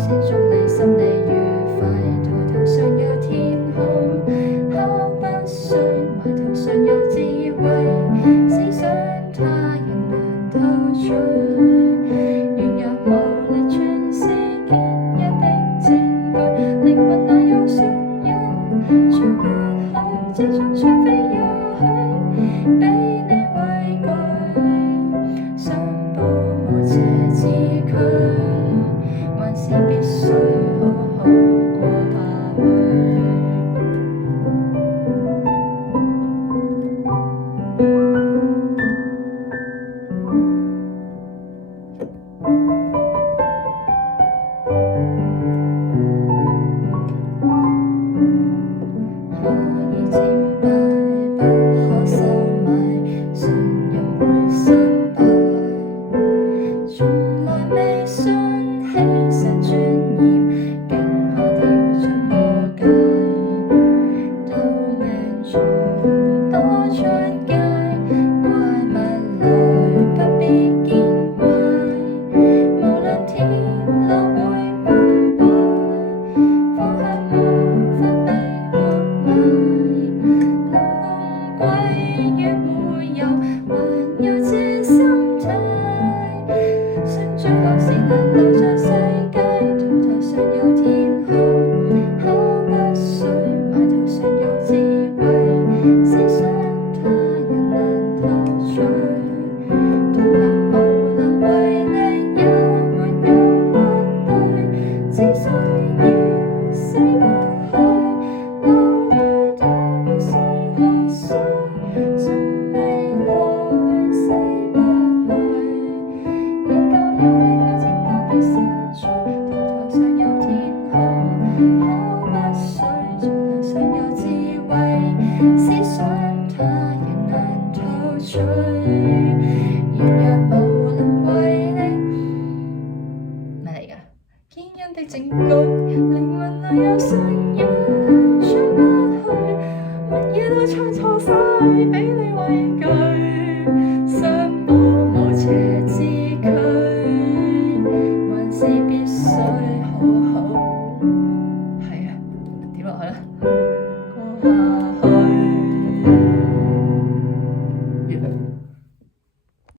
先祝你心理愉快，抬頭上有天空，可不需埋頭上有智慧，思想他人難偷取。軟弱無力全是堅忍的證據，靈魂哪有信仰出不去，只想說非也許比你為貴，想捕摸這字句，還是必須好好過下去。可以戰敗，不可收買，信任會失敗。從來未信犧牲尊嚴，竟可跳出破界。鬥命長多出街，怪物來不必見怪。無論鐵路會崩壞，方向無法被活埋。臨崩潰與會有，還有這心態。想最後時間留在世界，抬頭上有天空，可不需埋頭上有智慧，思想他人難偷取。同行無能為力，也沒有不對，只需要死不去。老了都不需喝水，信未來死不去。研究有力較簡單的身材，抬頭上有天空，可不需抬頭上有智慧，思想他人難偷取。軟弱無能為力，咩嚟㗎？堅忍的證據，靈魂內有信仰出不去，乜嘢都唱錯晒。